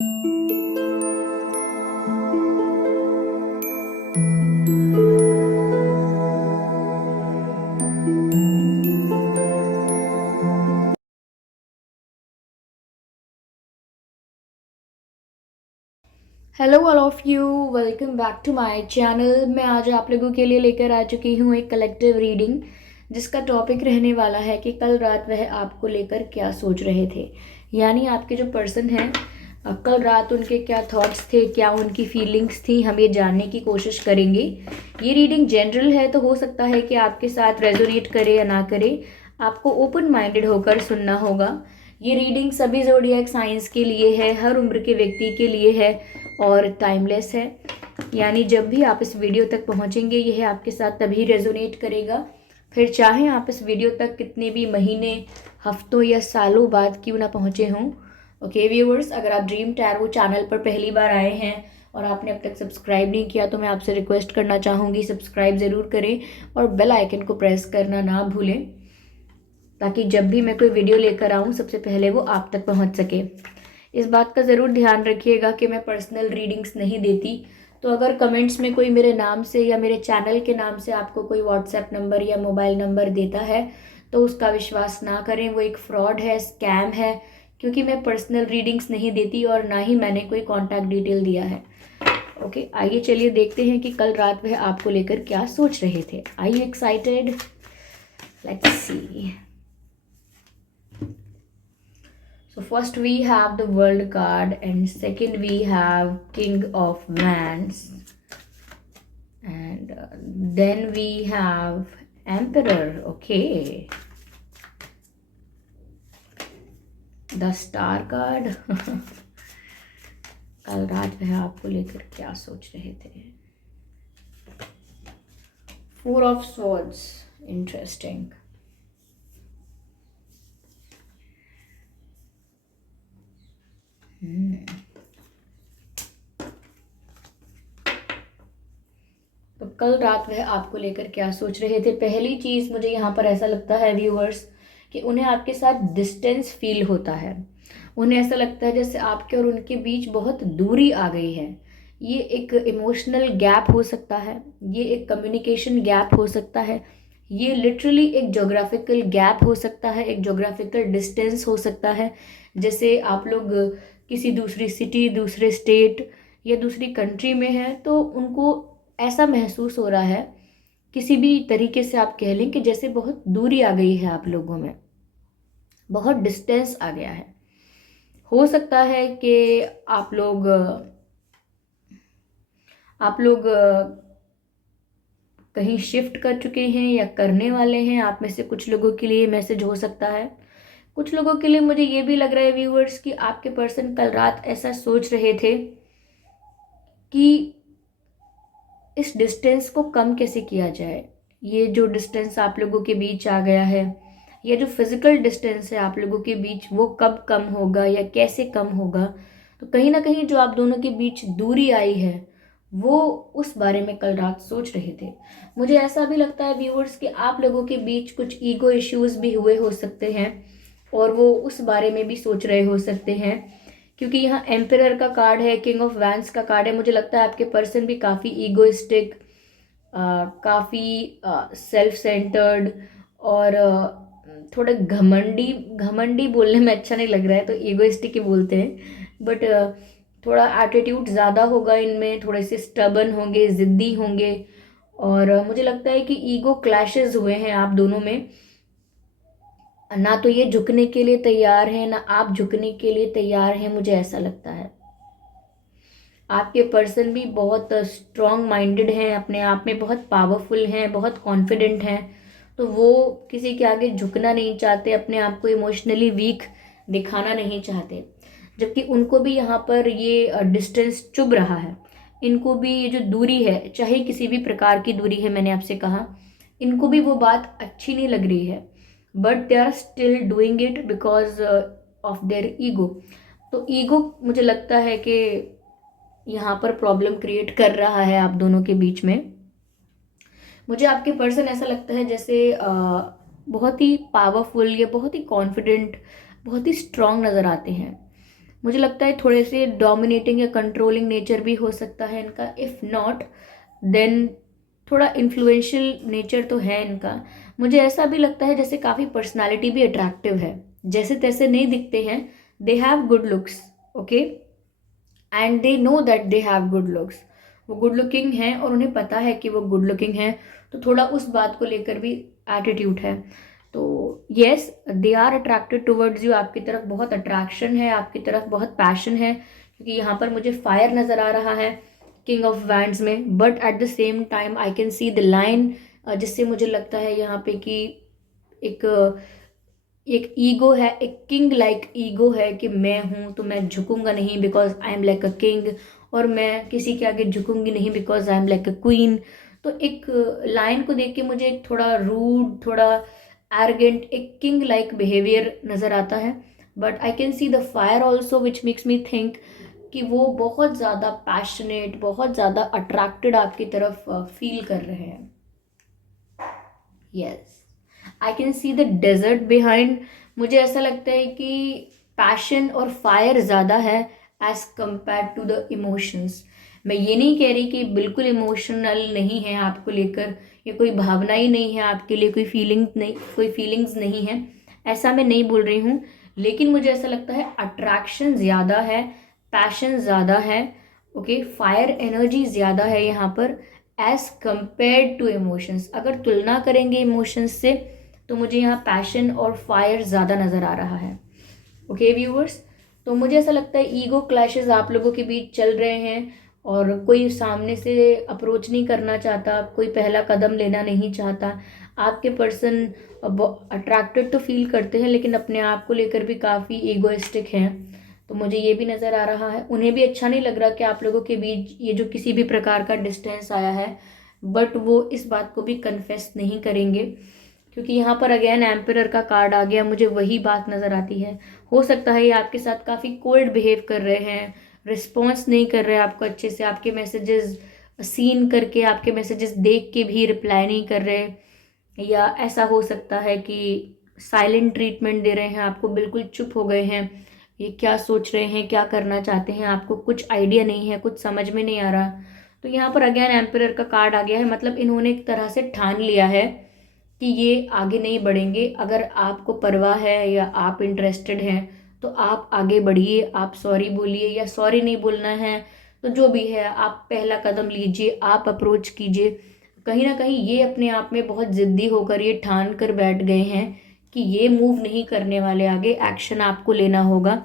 Hello all of you, welcome back to my channel. मैं आज आप लोगों के लिए लेकर आ चुकी हूँ एक कलेक्टिव रीडिंग, जिसका टॉपिक रहने वाला है कि कल रात वह आपको लेकर क्या सोच रहे थे। यानी आपके जो पर्सन हैं, कल रात उनके क्या थॉट्स थे, क्या उनकी फीलिंग्स थी, हम ये जानने की कोशिश करेंगे। ये रीडिंग जनरल है, तो हो सकता है कि आपके साथ रेजोनेट करे या ना करे। आपको ओपन माइंडेड होकर सुनना होगा। ये रीडिंग सभी ज़ोडिएक साइंस के लिए है, हर उम्र के व्यक्ति के लिए है और टाइमलेस है। यानी जब भी आप इस वीडियो तक पहुंचेंगे, यह आपके साथ तभी रेजोनेट करेगा। फिर चाहे आप इस वीडियो तक कितने भी महीने, हफ्तों या सालों बाद क्यों ना पहुंचे हों। ओके व्यूअर्स, अगर आप ड्रीम टैरो चैनल पर पहली बार आए हैं और आपने अब तक सब्सक्राइब नहीं किया, तो मैं आपसे रिक्वेस्ट करना चाहूँगी सब्सक्राइब ज़रूर करें और बेल आइकन को प्रेस करना ना भूलें, ताकि जब भी मैं कोई वीडियो लेकर आऊँ सबसे पहले वो आप तक पहुँच सके। इस बात का ज़रूर ध्यान रखिएगा कि मैं पर्सनल रीडिंग्स नहीं देती। तो अगर कमेंट्स में कोई मेरे नाम से या मेरे चैनल के नाम से आपको कोई व्हाट्सएप नंबर या मोबाइल नंबर देता है, तो उसका विश्वास ना करें। वो एक फ्रॉड है, स्कैम है, क्योंकि मैं पर्सनल रीडिंग्स नहीं देती और ना ही मैंने कोई कॉन्टैक्ट डिटेल दिया है। ओके, आइए चलिए देखते हैं कि कल रात वह आपको लेकर क्या सोच रहे थे। I you excited? Let's see. So first we have the world card and second we have king of wands, and then we have emperor. Okay, the star card. कल रात वह आपको लेकर क्या सोच रहे थे। Four of swords, interesting. तो कल रात वह आपको लेकर क्या सोच रहे थे। पहली चीज़ मुझे यहाँ पर ऐसा लगता है व्यूअर्स कि उन्हें आपके साथ डिस्टेंस फील होता है। उन्हें ऐसा लगता है जैसे आपके और उनके बीच बहुत दूरी आ गई है। ये एक इमोशनल गैप हो सकता है, ये एक कम्युनिकेशन गैप हो सकता है, ये लिटरली एक जोग्राफिकल गैप हो सकता है, एक जोग्राफिकल डिस्टेंस हो सकता है। जैसे आप लोग किसी दूसरी सिटी, दूसरे स्टेट या दूसरी कंट्री में हैं, तो उनको ऐसा महसूस हो रहा है, किसी भी तरीके से आप कह लें कि जैसे बहुत दूरी आ गई है, आप लोगों में बहुत डिस्टेंस आ गया है। हो सकता है कि आप लोग कहीं शिफ्ट कर चुके हैं या करने वाले हैं। आप में से कुछ लोगों के लिए मैसेज हो सकता है। कुछ लोगों के लिए मुझे ये भी लग रहा है व्यूअर्स कि आपके पर्सन कल रात ऐसा सोच रहे थे कि इस डिस्टेंस को कम कैसे किया जाए। ये जो डिस्टेंस आप लोगों के बीच आ गया है, ये जो फिजिकल डिस्टेंस है आप लोगों के बीच, वो कब कम होगा या कैसे कम होगा। तो कहीं ना कहीं जो आप दोनों के बीच दूरी आई है, वो उस बारे में कल रात सोच रहे थे। मुझे ऐसा भी लगता है व्यूअर्स कि आप लोगों के बीच कुछ ईगो इश्यूज भी हुए हो सकते हैं और वो उस बारे में भी सोच रहे हो सकते हैं, क्योंकि यहाँ एम्परर का कार्ड है, किंग ऑफ वैंस का कार्ड है। मुझे लगता है आपके पर्सन भी काफ़ी ईगोइस्टिक, काफ़ी सेल्फ सेंटर्ड और थोड़े घमंडी, घमंडी बोलने में अच्छा नहीं लग रहा है तो ईगोइस्टिक ही बोलते हैं, बट थोड़ा एटीट्यूड ज़्यादा होगा इनमें, थोड़े से स्टबन होंगे, ज़िद्दी होंगे। और मुझे लगता है कि ईगो क्लैशेस हुए हैं आप दोनों में। ना तो ये झुकने के लिए तैयार हैं, ना आप झुकने के लिए तैयार हैं, मुझे ऐसा लगता है। आपके पर्सन भी बहुत स्ट्रॉन्ग माइंडेड हैं, अपने आप में बहुत पावरफुल हैं, बहुत कॉन्फिडेंट हैं। तो वो किसी के आगे झुकना नहीं चाहते, अपने आप को इमोशनली वीक दिखाना नहीं चाहते। जबकि उनको भी यहाँ पर ये डिस्टेंस चुभ रहा है। इनको भी ये जो दूरी है, चाहे किसी भी प्रकार की दूरी है, मैंने आपसे कहा, इनको भी वो बात अच्छी नहीं लग रही है, but they are still doing it because of their ego. तो ईगो मुझे लगता है कि यहाँ पर प्रॉब्लम क्रिएट कर रहा है आप दोनों के बीच में। मुझे आपके पर्सन ऐसा लगता है जैसे बहुत ही पावरफुल या बहुत ही कॉन्फिडेंट, बहुत ही स्ट्रांग नज़र आते हैं। मुझे लगता है थोड़े से डोमिनेटिंग या कंट्रोलिंग नेचर भी हो सकता है इनका, इफ़ नॉट देन थोड़ा इन्फ्लुएंशियल नेचर तो है इनका। मुझे ऐसा भी लगता है जैसे काफ़ी पर्सनालिटी भी अट्रैक्टिव है, जैसे तैसे नहीं दिखते हैं, they have good looks, okay, and they know that they have good looks. वो गुड लुकिंग हैं और उन्हें पता है कि वो गुड लुकिंग हैं, तो थोड़ा उस बात को लेकर भी एटीट्यूड है। तो yes, they are attracted towards you, आपकी तरफ बहुत अट्रैक्शन है, आपकी तरफ बहुत पैशन है, क्योंकि यहाँ पर मुझे फायर नज़र आ रहा है किंग ऑफ वैंड्स में। But at the same time I can see the line, जिससे मुझे लगता है यहाँ पे कि एक एक ईगो है, एक किंग लाइक ईगो है कि मैं हूँ तो मैं झुकूंगा नहीं because I am like a king, और मैं किसी के आगे झुकूंगी नहीं because I am like a queen. तो एक लाइन को देख के मुझे एक थोड़ा रूड, थोड़ा एरोगेंट, एक किंग लाइक बिहेवियर नज़र आता है। But I can see the fire also which makes me think कि वो बहुत ज़्यादा पैशनेट, बहुत ज़्यादा अट्रैक्टेड आपकी तरफ फील कर रहे हैं। Yes, I can see the desert behind. मुझे ऐसा लगता है कि पैशन और फायर ज़्यादा है as compared to the emotions. मैं ये नहीं कह रही कि बिल्कुल इमोशनल नहीं है आपको लेकर, या कोई भावना ही नहीं है आपके लिए, कोई फीलिंग्स नहीं है, ऐसा मैं नहीं बोल रही हूँ। लेकिन मुझे ऐसा लगता है अट्रैक्शन ज़्यादा है, पैशन ज़्यादा है, ओके, फायर एनर्जी ज़्यादा है यहाँ पर एज कंपेयर टू इमोशंस। अगर तुलना करेंगे इमोशंस से तो मुझे यहाँ पैशन और फायर ज़्यादा नज़र आ रहा है। ओके व्यूअर्स, तो मुझे ऐसा लगता है ईगो क्लैशेस आप लोगों के बीच चल रहे हैं, और कोई सामने से अप्रोच नहीं करना चाहता, कोई पहला कदम लेना नहीं चाहता। आपके पर्सन अट्रैक्टेड तो फील करते हैं, लेकिन अपने आप को लेकर भी काफ़ी ईगोइस्टिक हैं। तो मुझे ये भी नज़र आ रहा है, उन्हें भी अच्छा नहीं लग रहा कि आप लोगों के बीच ये जो किसी भी प्रकार का डिस्टेंस आया है, बट वो इस बात को भी कन्फेस नहीं करेंगे, क्योंकि यहाँ पर अगेन एम्परर का कार्ड आ गया। मुझे वही बात नज़र आती है, हो सकता है ये आपके साथ काफ़ी कोल्ड बिहेव कर रहे हैं, रिस्पॉन्स नहीं कर रहे हैं आपको अच्छे से, आपके मैसेजेस सीन करके, आपके मैसेजेस देख के भी रिप्लाई नहीं कर रहे, या ऐसा हो सकता है कि साइलेंट ट्रीटमेंट दे रहे हैं आपको, बिल्कुल चुप हो गए हैं, ये क्या सोच रहे हैं, क्या करना चाहते हैं, आपको कुछ आइडिया नहीं है, कुछ समझ में नहीं आ रहा। तो यहाँ पर अगेन एम्परर का कार्ड आ गया है, मतलब इन्होंने एक तरह से ठान लिया है कि ये आगे नहीं बढ़ेंगे। अगर आपको परवाह है या आप इंटरेस्टेड हैं तो आप आगे बढ़िए, आप सॉरी बोलिए, या सॉरी नहीं बोलना है तो जो भी है आप पहला कदम लीजिए, आप अप्रोच कीजिए। कहीं ना कहीं ये अपने आप में बहुत ज़िद्दी होकर ये ठान कर बैठ गए हैं कि ये मूव नहीं करने वाले, आगे एक्शन आपको लेना होगा,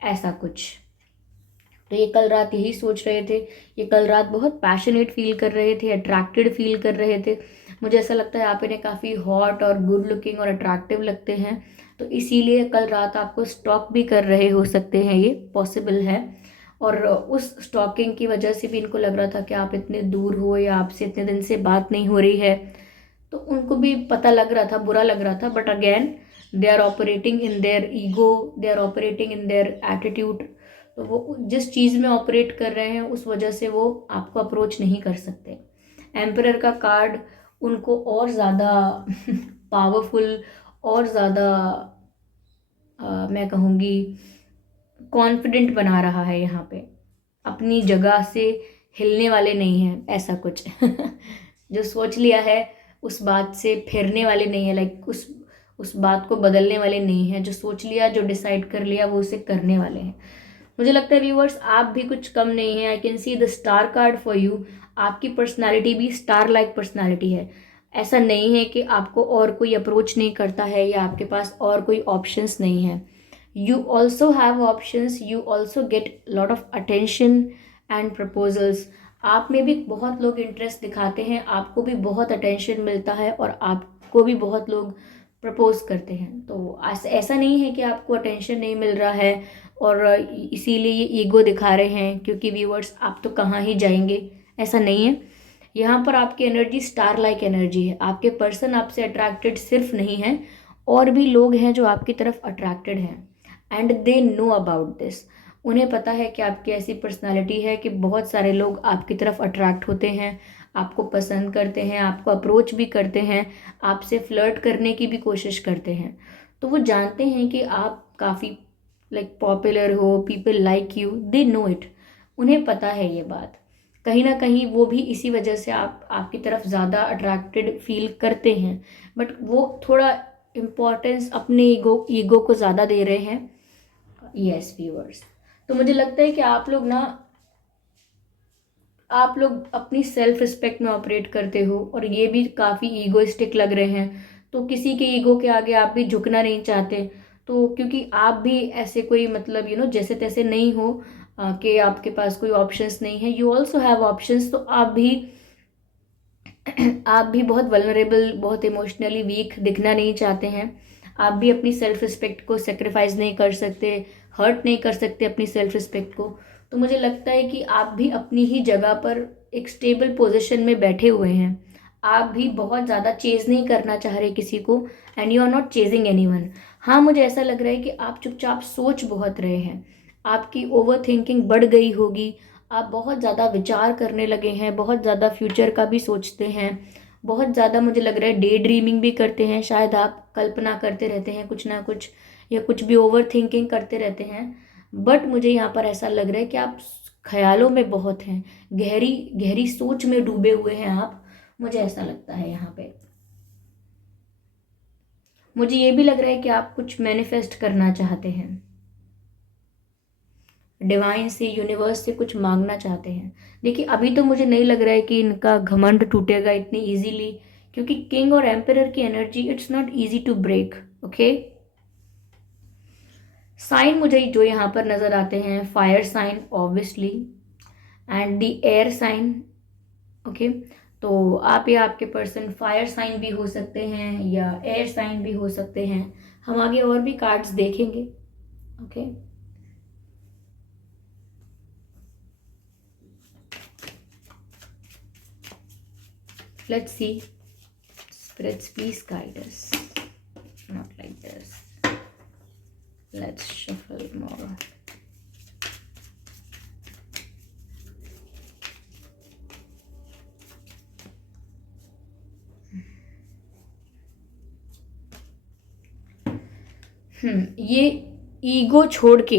ऐसा कुछ। तो ये कल रात यही सोच रहे थे, ये कल रात बहुत पैशनेट फील कर रहे थे, अट्रैक्टेड फील कर रहे थे। मुझे ऐसा लगता है आप इन्हें काफ़ी हॉट और गुड लुकिंग और अट्रैक्टिव लगते हैं, तो इसीलिए कल रात आपको स्टॉक भी कर रहे हो सकते हैं, ये पॉसिबल है। और उस स्टॉकिंग की वजह से भी इनको लग रहा था कि आप इतने दूर हो या आपसे इतने दिन से बात नहीं हो रही है, तो उनको भी पता लग रहा था, बुरा लग रहा था। But again they are operating in their ego, they are operating in their attitude. तो वो जिस चीज़ में ऑपरेट कर रहे हैं उस वजह से वो आपको अप्रोच नहीं कर सकते। एम्परर का कार्ड उनको और ज़्यादा पावरफुल, और ज़्यादा मैं कहूँगी कॉन्फिडेंट बना रहा है यहाँ पे, अपनी जगह से हिलने वाले नहीं हैं, ऐसा कुछ जो सोच लिया है उस बात से फिरने वाले नहीं है, लाइक उस बात को बदलने वाले नहीं हैं। जो सोच लिया, जो डिसाइड कर लिया, वो उसे करने वाले हैं। मुझे लगता है व्यूअर्स आप भी कुछ कम नहीं है। आई can see the star card for you. आपकी पर्सनालिटी भी स्टार लाइक पर्सनालिटी है। ऐसा नहीं है कि आपको और कोई अप्रोच नहीं करता है या आपके पास और कोई ऑप्शंस नहीं है। You also have options, you also get lot of attention and proposals. आप में भी बहुत लोग इंटरेस्ट दिखाते हैं, आपको भी बहुत अटेंशन मिलता है, और आपको भी बहुत लोग प्रपोज करते हैं। तो ऐसा नहीं है कि आपको अटेंशन नहीं मिल रहा है और इसीलिए ये ईगो दिखा रहे हैं क्योंकि व्यूअर्स आप तो कहाँ ही जाएंगे, ऐसा नहीं है। यहाँ पर आपकी एनर्जी स्टार लाइक एनर्जी है। आपके पर्सन आपसे अट्रैक्टेड सिर्फ नहीं है, और भी लोग हैं जो आपकी तरफ अट्रैक्टेड हैं, and they know about this. उन्हें पता है कि आपकी ऐसी पर्सनालिटी है कि बहुत सारे लोग आपकी तरफ अट्रैक्ट होते हैं, आपको पसंद करते हैं, आपको अप्रोच भी करते हैं, आपसे फ्लर्ट करने की भी कोशिश करते हैं। तो वो जानते हैं कि आप काफ़ी लाइक पॉपुलर हो, people like you, they know it, उन्हें पता है ये बात। कहीं ना कहीं वो भी इसी वजह से आपकी तरफ ज़्यादा अट्रैक्टेड फील करते हैं, बट वो थोड़ा इम्पोर्टेंस अपने ईगो को ज़्यादा दे रहे हैं। यस व्यूअर्स, तो मुझे लगता है कि आप लोग अपनी सेल्फ रिस्पेक्ट में ऑपरेट करते हो, और ये भी काफ़ी ईगोइस्टिक लग रहे हैं। तो किसी के ईगो के आगे आप भी झुकना नहीं चाहते, तो क्योंकि आप भी ऐसे कोई मतलब जैसे तैसे नहीं हो कि आपके पास कोई ऑप्शंस नहीं है, यू ऑल्सो हैव ऑप्शंस। तो आप भी बहुत वल्नरेबल, बहुत इमोशनली वीक दिखना नहीं चाहते हैं। आप भी अपनी सेल्फ रिस्पेक्ट को सेक्रीफाइस नहीं कर सकते, हर्ट नहीं कर सकते अपनी सेल्फ रिस्पेक्ट को। तो मुझे लगता है कि आप भी अपनी ही जगह पर एक स्टेबल पोजीशन में बैठे हुए हैं। आप भी बहुत ज़्यादा चेज़ नहीं करना चाह रहे किसी को, and you are not chasing anyone. हाँ, मुझे ऐसा लग रहा है कि आप चुपचाप सोच बहुत रहे हैं, आपकी ओवर थिंकिंग बढ़ गई होगी, आप बहुत ज़्यादा विचार करने लगे हैं, बहुत ज़्यादा फ्यूचर का भी सोचते हैं, बहुत ज़्यादा मुझे लग रहा है डे ड्रीमिंग भी करते हैं, शायद आप कल्पना करते रहते हैं कुछ ना कुछ, या कुछ भी ओवर थिंकिंग करते रहते हैं। बट मुझे यहाँ पर ऐसा लग रहा है कि आप ख्यालों में बहुत हैं, गहरी गहरी सोच में डूबे हुए हैं आप, मुझे ऐसा लगता है यहाँ पे। मुझे ये भी लग रहा है कि आप कुछ मैनिफेस्ट करना चाहते हैं, डिवाइन से, यूनिवर्स से कुछ मांगना चाहते हैं। देखिए, अभी तो मुझे नहीं लग रहा है कि इनका घमंड टूटेगा इतनी इजीली, क्योंकि किंग और एम्परर की energy, it's not easy to break. Okay, sign मुझे जो यहाँ पर नजर आते हैं, fire sign obviously, and the air sign. Okay, तो आप या आपके पर्सन फायर साइन भी हो सकते हैं या एयर साइन भी हो सकते हैं। हम आगे और भी कार्ड्स देखेंगे। Okay, let's see. Spirits, please guide us. Not like this. Let's shuffle more. ये ईगो छोड़ के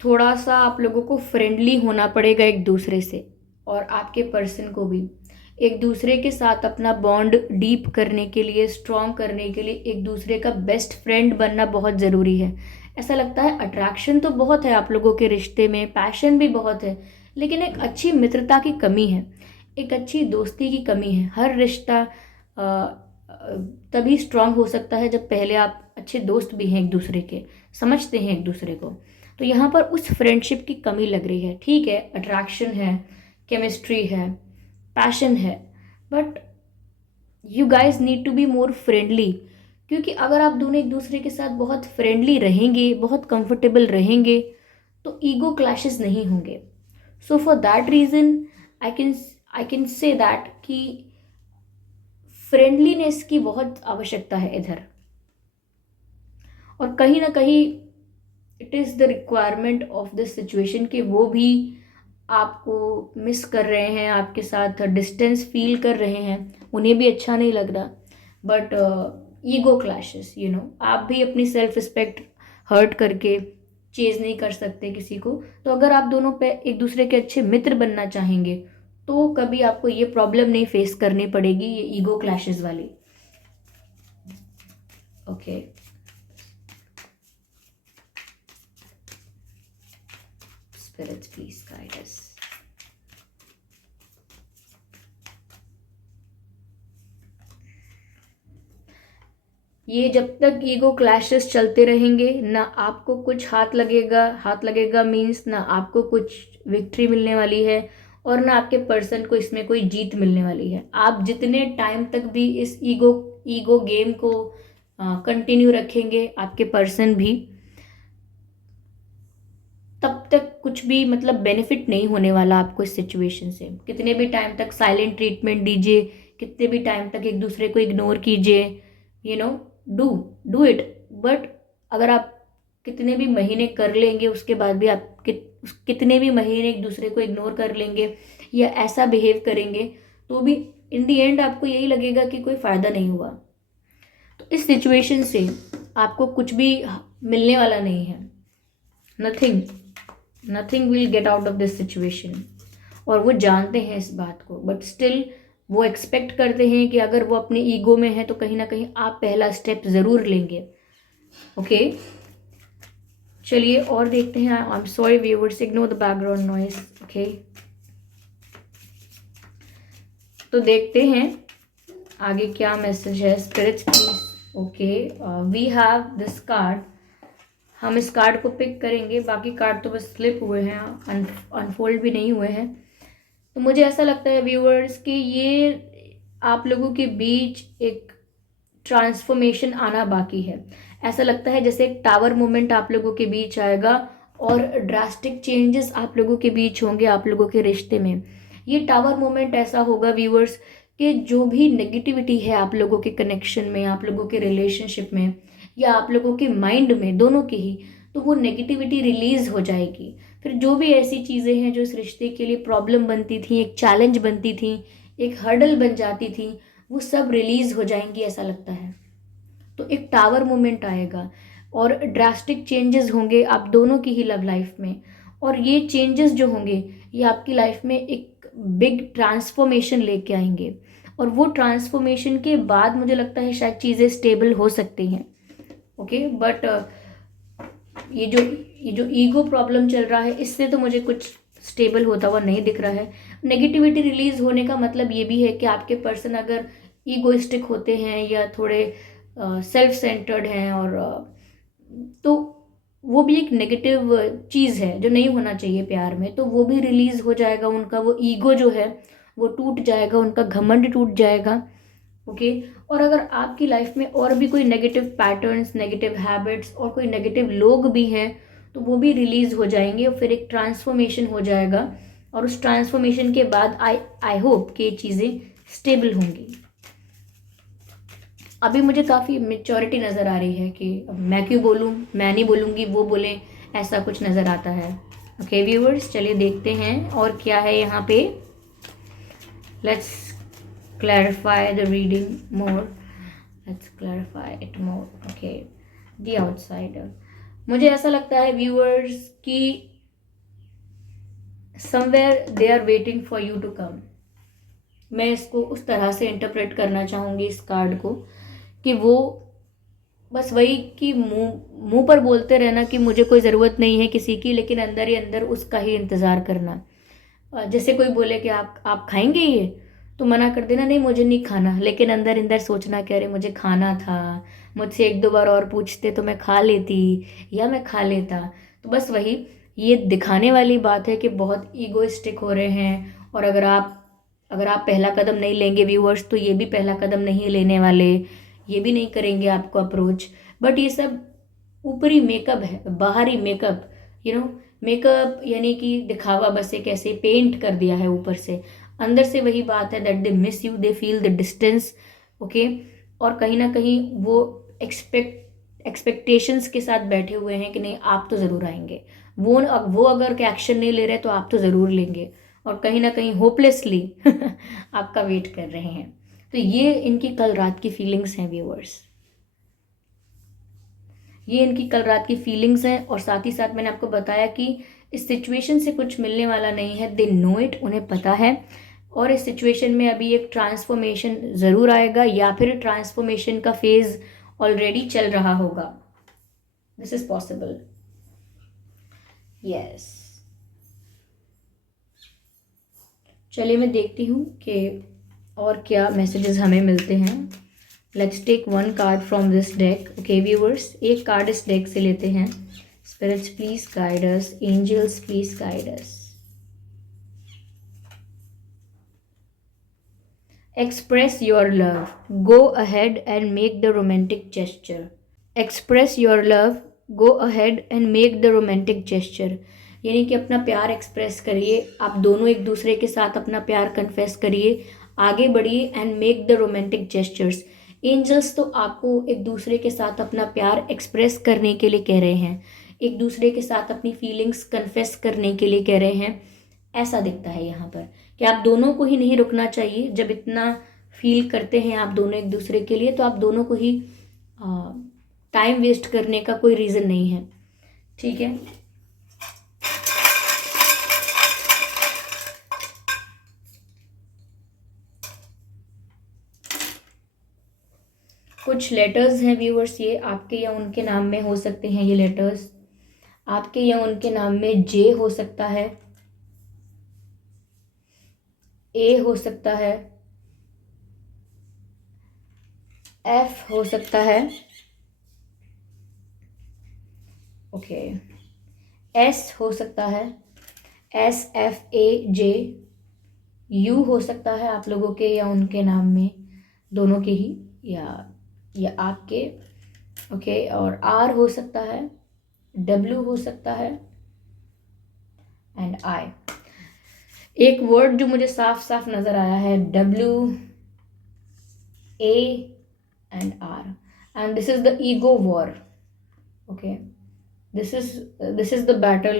थोड़ा सा आप लोगों को फ्रेंडली होना पड़ेगा एक दूसरे से, और आपके पर्सन को भी एक दूसरे के साथ अपना बॉन्ड डीप करने के लिए, स्ट्रॉन्ग करने के लिए एक दूसरे का बेस्ट फ्रेंड बनना बहुत ज़रूरी है। ऐसा लगता है अट्रैक्शन तो बहुत है आप लोगों के रिश्ते में, पैशन भी बहुत है, लेकिन एक अच्छी मित्रता की कमी है, एक अच्छी दोस्ती की कमी है। हर रिश्ता तभी स्ट्रांग हो सकता है जब पहले आप अच्छे दोस्त भी हैं एक दूसरे के, समझते हैं एक दूसरे को। तो यहाँ पर उस फ्रेंडशिप की कमी लग रही है। ठीक है, अट्रैक्शन है, केमिस्ट्री है, पैशन है, but you guys need to be more friendly, क्योंकि अगर आप दोनों एक दूसरे के साथ बहुत फ्रेंडली रहेंगे, बहुत कंफर्टेबल रहेंगे, तो ईगो क्लैशेस नहीं होंगे। So for that reason I can say that कि फ्रेंडलीनेस की बहुत आवश्यकता है इधर, और कहीं ना कहीं it is the requirement of this situation कि वो भी आपको मिस कर रहे हैं, आपके साथ डिस्टेंस फील कर रहे हैं, उन्हें भी अच्छा नहीं लग रहा। बट ईगो क्लैशेस, आप भी अपनी सेल्फ रिस्पेक्ट हर्ट करके चेज नहीं कर सकते किसी को। तो अगर आप दोनों पे एक दूसरे के अच्छे मित्र बनना चाहेंगे, तो कभी आपको ये प्रॉब्लम नहीं फेस करनी पड़ेगी, ये ईगो क्लैशेस वाली। Okay, spirits please guide us. ये जब तक ईगो क्लैशेस चलते रहेंगे, ना आपको कुछ हाथ लगेगा मीन्स ना आपको कुछ विक्ट्री मिलने वाली है, और ना आपके पर्सन को इसमें कोई जीत मिलने वाली है। आप जितने टाइम तक भी इस ईगो गेम को कंटिन्यू रखेंगे, आपके पर्सन भी, तब तक कुछ भी मतलब बेनिफिट नहीं होने वाला आपको इस सिचुएशन से। कितने भी टाइम तक साइलेंट ट्रीटमेंट दीजिए, कितने भी टाइम तक एक दूसरे को इग्नोर कीजिए, डू डू इट, बट अगर आप कितने भी महीने कर लेंगे, उसके बाद भी आप कितने भी महीने एक दूसरे को इग्नोर कर लेंगे या ऐसा बिहेव करेंगे, तो भी इन दी एंड आपको यही लगेगा कि कोई फ़ायदा नहीं हुआ। तो इस सिचुएशन से आपको कुछ भी मिलने वाला नहीं है। Nothing will get out of this situation, और वो जानते हैं इस बात को, बट स्टिल वो एक्सपेक्ट करते हैं कि अगर वो अपने ईगो में है तो कहीं ना कहीं आप पहला स्टेप ज़रूर लेंगे। ओके, चलिए और देखते हैं। I am sorry viewers, ignore the background noise. Okay, तो देखते हैं आगे क्या मैसेज है। Spirits please. Okay, we have this card. हम इस कार्ड को पिक करेंगे, बाकी कार्ड तो बस स्लिप हुए हैं, अनफोल्ड भी नहीं हुए हैं। तो मुझे ऐसा लगता है व्यूअर्स कि ये आप लोगों के बीच एक ट्रांसफॉर्मेशन आना बाकी है। ऐसा लगता है जैसे एक टावर मोमेंट आप लोगों के बीच आएगा और ड्रास्टिक चेंजेस आप लोगों के बीच होंगे, आप लोगों के रिश्ते में। ये टावर मोमेंट ऐसा होगा व्यूअर्स कि जो भी नेगेटिविटी है आप लोगों के कनेक्शन में, आप लोगों के रिलेशनशिप में, या आप लोगों के माइंड में, दोनों के ही, तो वो नेगेटिविटी रिलीज हो जाएगी। फिर जो भी ऐसी चीज़ें हैं जो इस रिश्ते के लिए प्रॉब्लम बनती थी, एक चैलेंज बनती थी, एक हर्डल बन जाती थी, वो सब रिलीज हो जाएंगी ऐसा लगता है। तो एक टावर मोमेंट आएगा और ड्रास्टिक चेंजेस होंगे आप दोनों की ही लव लाइफ में। और ये चेंजेस जो होंगे ये आपकी लाइफ में एक बिग ट्रांसफॉर्मेशन लेके आएंगे, और वो ट्रांसफॉर्मेशन के बाद मुझे लगता है शायद चीज़ें स्टेबल हो सकती हैं। ओके, बट ये जो ईगो प्रॉब्लम चल रहा है, इससे तो मुझे कुछ स्टेबल होता हुआ नहीं दिख रहा है। नेगेटिविटी रिलीज होने का मतलब ये भी है कि आपके पर्सन अगर ईगोइस्टिक होते हैं या थोड़े सेल्फ सेंटर्ड हैं, और तो वो भी एक नेगेटिव चीज़ है जो नहीं होना चाहिए प्यार में, तो वो भी रिलीज हो जाएगा। उनका वो ईगो जो है वो टूट जाएगा, उनका घमंड टूट जाएगा। ओके, और अगर आपकी लाइफ में और भी कोई नेगेटिव पैटर्न्स, नेगेटिव हैबिट्स और कोई नेगेटिव लोग भी हैं तो वो भी रिलीज हो जाएंगे, और फिर एक ट्रांसफॉर्मेशन हो जाएगा। और उस ट्रांसफॉर्मेशन के बाद आई होप कि ये चीज़ें स्टेबल होंगी। अभी मुझे काफ़ी मेच्योरिटी नज़र आ रही है कि अब मैं क्यों बोलूँ, मैं नहीं बोलूँगी वो बोले, ऐसा कुछ नज़र आता है। ओके व्यूअर्स, चलिए देखते हैं और क्या है यहाँ पे। Let's clarify the reading more. Let's clarify it more. Okay, the outsider. मुझे ऐसा लगता है व्यूअर्स कि somewhere they are waiting for you to come. मैं इसको उस तरह से इंटरप्रेट करना चाहूँगी इस कार्ड को कि वो बस वही कि मुंह पर बोलते रहना कि मुझे कोई ज़रूरत नहीं है किसी की, लेकिन अंदर ही अंदर उसका ही इंतज़ार करना। जैसे कोई बोले कि आप खाएंगे ये, तो मना कर देना नहीं मुझे नहीं खाना, लेकिन अंदर अंदर सोचना कि अरे मुझे खाना था, मुझसे एक दो बार और पूछते तो मैं खा लेती या मैं खा लेता। तो बस वही, ये दिखाने वाली बात है कि बहुत ईगोइस्टिक हो रहे हैं। और अगर आप पहला कदम नहीं लेंगे व्यूअर्स, तो ये भी पहला कदम नहीं लेने वाले, ये भी नहीं करेंगे आपको अप्रोच। बट ये सब ऊपरी मेकअप है, बाहरी मेकअप, मेकअप यानी कि दिखावा, बस एक ऐसे पेंट कर दिया है ऊपर से। अंदर से वही बात है that they miss you, they feel the distance. Okay, और कहीं ना कहीं वो एक्सपेक्टेशंस के साथ बैठे हुए हैं कि नहीं आप तो ज़रूर आएंगे। वो अगर एक्शन नहीं ले रहे तो आप तो ज़रूर लेंगे, और कहीं ना कहीं होपलेसली आपका वेट कर रहे हैं। तो ये इनकी कल रात की फीलिंग्स हैं व्यूअर्स, ये इनकी कल रात की फीलिंग्स हैं। और साथ ही साथ मैंने आपको बताया कि इस सिचुएशन से कुछ मिलने वाला नहीं है, दे नो इट, उन्हें पता है। और इस सिचुएशन में अभी एक ट्रांसफॉर्मेशन ज़रूर आएगा, या फिर ट्रांसफॉर्मेशन का फेज ऑलरेडी चल रहा होगा। This is possible, yes. चलिए मैं देखती हूँ कि और क्या मैसेजेस हमें मिलते हैं। Let's take one card from this deck. Okay viewers, एक कार्ड इस डेक से लेते हैं। Spirits please guide us, angels please guide us. Express your love. Go ahead and make the romantic gesture. Express your love. Go ahead and make the romantic gesture. यानी कि अपना प्यार express करिए, आप दोनों एक दूसरे के साथ अपना प्यार कन्फेस करिए, आगे बढ़िए and make the romantic gestures. Angels तो आपको एक दूसरे के साथ अपना प्यार एक्सप्रेस करने के लिए कह रहे हैं, एक दूसरे के साथ अपनी फीलिंग्स कन्फेस करने के लिए कह रहे हैं। ऐसा दिखता है यहाँ पर कि आप दोनों को ही नहीं रुकना चाहिए। जब इतना फील करते हैं आप दोनों एक दूसरे के लिए, तो आप दोनों को ही टाइम वेस्ट करने का कोई रीज़न नहीं है, ठीक है। कुछ लेटर्स हैं व्यूअर्स, ये आपके या उनके नाम में हो सकते हैं। ये लेटर्स आपके या उनके नाम में जे हो सकता है, ए हो सकता है, एफ हो सकता है, ओके, एस हो सकता है, SFAJ, यू हो सकता है आप लोगों के या उनके नाम में, दोनों के ही, या आपके, ओके। और आर हो सकता है, डब्ल्यू हो सकता है, एंड आई। एक वर्ड जो मुझे साफ साफ नजर आया है, WA and R, and this is the ego war, okay. This is the battle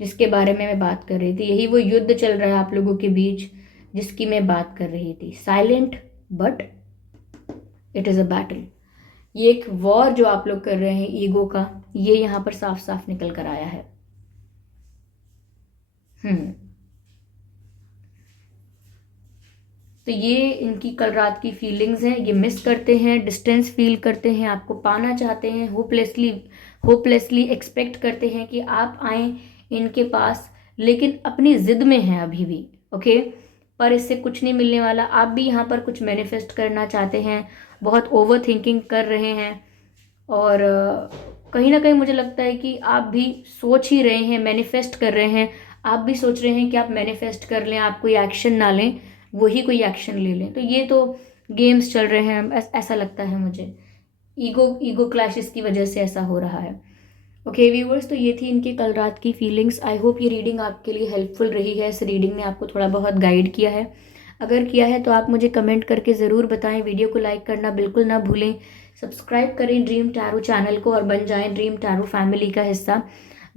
जिसके बारे में मैं बात कर रही थी। यही वो युद्ध चल रहा है आप लोगों के बीच जिसकी मैं बात कर रही थी। Silent but it is a battle. ये एक वॉर जो आप लोग कर रहे हैं ईगो का, ये यहाँ पर साफ साफ निकल कर आया है। तो ये इनकी कल रात की फीलिंग्स हैं। ये मिस करते हैं, डिस्टेंस फील करते हैं, आपको पाना चाहते हैं, होपलेसली एक्सपेक्ट करते हैं कि आप आएँ इनके पास, लेकिन अपनी ज़िद में हैं अभी भी, ओके। पर इससे कुछ नहीं मिलने वाला। आप भी यहाँ पर कुछ मैनिफेस्ट करना चाहते हैं, बहुत ओवर थिंकिंग कर रहे हैं, और कहीं ना कहीं मुझे लगता है कि आप भी सोच ही रहे हैं, मैनिफेस्ट कर रहे हैं। आप भी सोच रहे हैं कि आप मैनिफेस्ट कर लें, आप कोई एक्शन ना लें, वही कोई एक्शन ले लें। तो ये तो गेम्स चल रहे हैं, ऐसा लगता है मुझे। ईगो क्लैशेस की वजह से ऐसा हो रहा है। ओके व्यूवर्स, तो ये थी इनकी कल रात की फीलिंग्स। आई होप ये रीडिंग आपके लिए हेल्पफुल रही है। इस रीडिंग ने आपको थोड़ा बहुत गाइड किया है। अगर किया है तो आप मुझे कमेंट करके ज़रूर बताएं। वीडियो को लाइक करना बिल्कुल ना भूलें। सब्सक्राइब करें ड्रीम टैरो चैनल को और बन जाएं ड्रीम टैरो फैमिली का हिस्सा।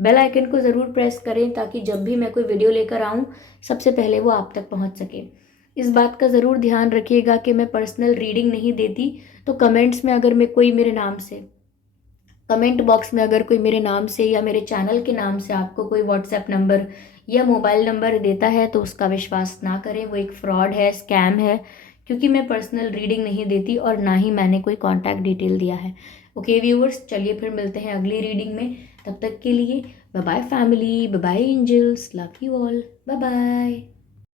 बेल आइकन को ज़रूर प्रेस करें ताकि जब भी मैं कोई वीडियो लेकर आऊँ सबसे पहले वो आप तक पहुँच सके। इस बात का ज़रूर ध्यान रखिएगा कि मैं पर्सनल रीडिंग नहीं देती, तो कमेंट्स में अगर मैं कोई मेरे नाम से, कमेंट बॉक्स में अगर कोई मेरे नाम से या मेरे चैनल के नाम से आपको कोई व्हाट्सएप नंबर या मोबाइल नंबर देता है तो उसका विश्वास ना करें। वो एक फ्रॉड है, स्कैम है, क्योंकि मैं पर्सनल रीडिंग नहीं देती और ना ही मैंने कोई कॉन्टैक्ट डिटेल दिया है। ओके व्यूअर्स, चलिए फिर मिलते हैं अगली रीडिंग में। तब तक के लिए bye bye family, bye bye angels, love you all, bye bye.